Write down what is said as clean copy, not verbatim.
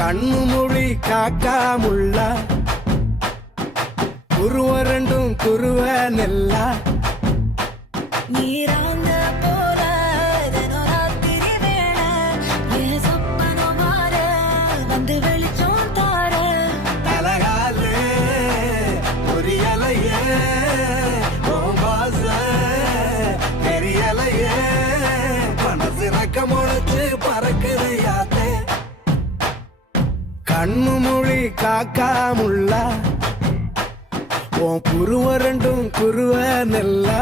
கண்ணு மொழி காக்காமுள்ள குருவ ரெண்டும் குருவ நெல்லா நீராங்க போல தினராத்திரி வேளை என் சொப்பனம் மாற வந்து வெளிச்சம் தார தலகாலே பொரியலையே ஓம்பாச பெரியலையே மனசு ரக்க முளைச்சு பறக்குது யாத்தே கண்ணு மொழி காக்காமுள்ள உன் குருவ ரெண்டும் குருவ நெல்லா